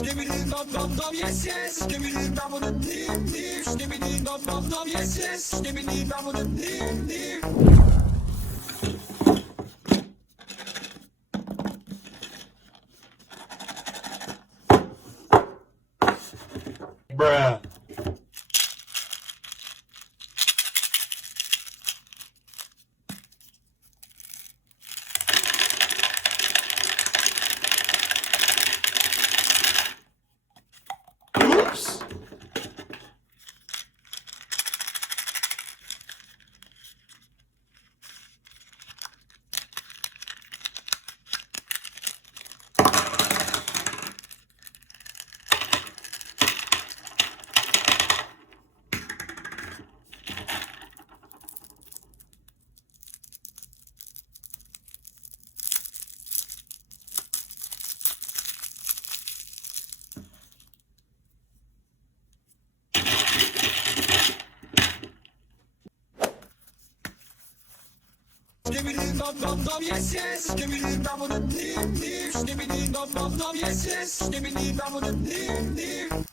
Skibidi dum dum dum, yes yes. Skibidi dum dum dim dim. Skibidi dum dum dum, yes yes. Skibidi dum dum dim dim. Bruh. Oops. Skibidi dum dum dum, yes yes. Skibidi dum dum dim dim. Skibidi dum dum dum, yes yes. Skibidi dum dum dim dim.